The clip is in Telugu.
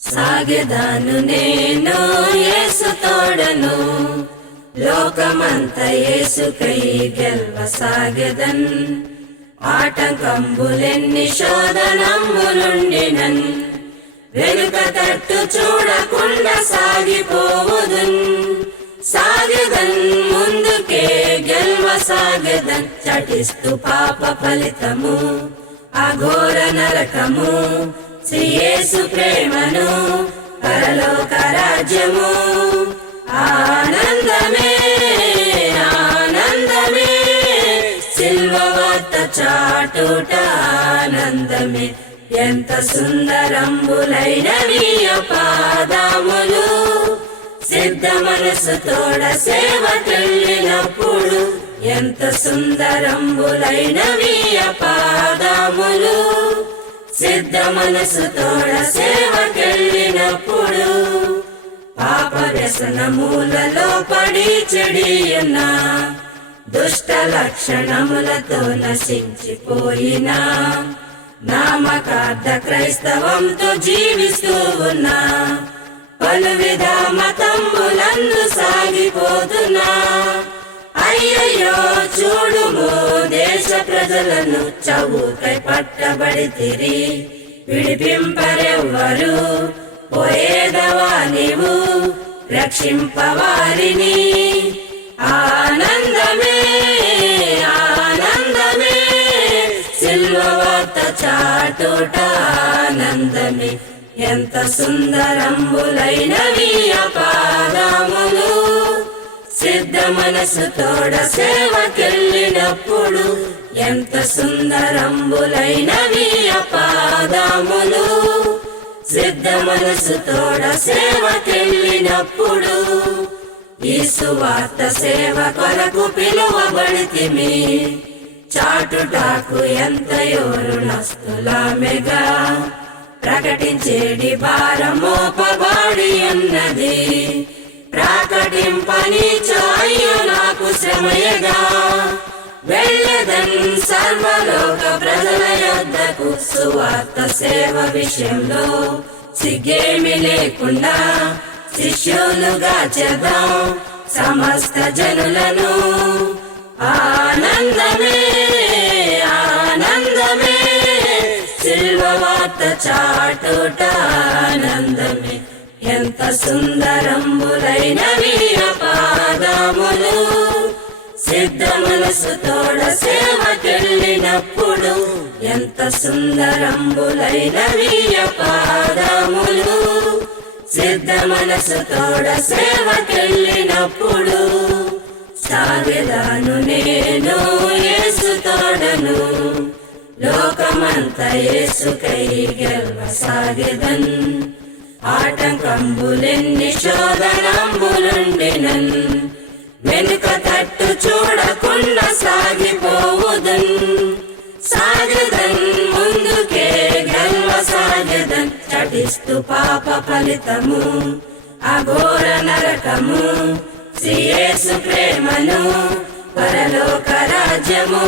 సాగెదాను నేను యేసు తోడను, లోకమంత యేసుకై గెల్వ సాగెదన్. ఆటంకంబులెన్ని శోధనంబులుండినన్, వెనుక తట్టు చూడకుండా సాగిపోవుదున్. సాగెదన్ ముందుకే గెల్వ సాగెదన్, చటిస్తూ పాప ఫలితము అఘోర నరకము. శ్రీ యేసు ప్రేమను పరలోక రాజ్యము, ఆనందమే ఆనందమే. సిల్వ వార్త చాటుట ఆనందమే, ఎంత సుందరంబులైనవి పాదములు. సిద్ధ మనసు తోడ సేవకెళ్ళినప్పుడు, ఎంత సుందరంబులైనవి పాదములు. సిద్ధ మనసు తోడ సేవకెళ్ళినప్పుడు, పాప వ్యసనములలో పడి చెడియున్న, దుష్ట లక్షణములతో నశించిపోయిన, నామకార్థ క్రైస్తవంతో జీవిస్తూ ఉన్నా, పలు విధ మతంబులందు సాగిపోతున్నా. అయ్యయ్యో చూడుము దేశ ప్రజలను, చవుకై పట్టబడితిరి విడిపింపరెవ్వరు. పోయేదవా నీవు రక్షింపవారిని, ఆనందమే ఆనందమే. సిల్వ వార్త చాటుట ఆనందమే, ఎంత సుందరంబులైనవి పాదములు. సిద్ధ మనసు తోడ సేవకెళ్ళినప్పుడు, ఎంత సుందరంబులైనవి పాదములు. సిద్ధ మనసు తోడ సేవకెళ్ళినప్పుడు, ఈ సువార్త సేవ కొరకు పిలువబడితిమి. చాటుటాకు ఎంతయో రుణస్థులమెగా, ప్రకటించేడి భారమోపబడి ఉన్నది. ప్రకటింపని చాయ్యు నాకు శ్రమయగా, వెళ్ళెదన్ సర్వలోక ప్రజల యొద్దకు. సువార్త సేవ విషయంలో సిగ్గేమి లేకుండా, శిష్యులుగా చేద్దాం సమస్త జనులను. ఆనందమే ఆనందమే, సిల్వ వార్త చాటుట ఆనందమే, ఎంత సుందరంబులైనవి పాదములు. సిద్ధ మనసు తోడ సేవకెళ్ళినప్పుడు, ఎంత సుందరంబులైనవి పాదములు. సిద్ధ మనసు తోడ సేవకెళ్ళినప్పుడు, సాగెదాను నేను యేసు తోడను, లోకమంత యేసుకై గెల్వ సాగెదన్. ఆటంకంబులెన్ని శోధనంబులుండినన్, వెనుక తట్టు చూడకుండా సాగిపోవుదన్. సాగెదన్ ముందుకే గెల్వ సాగెదన్, చటిస్తూ పాప ఫలితము అఘోర నరకము. శ్రీ యేసు ప్రేమను పరలోక రాజ్యము.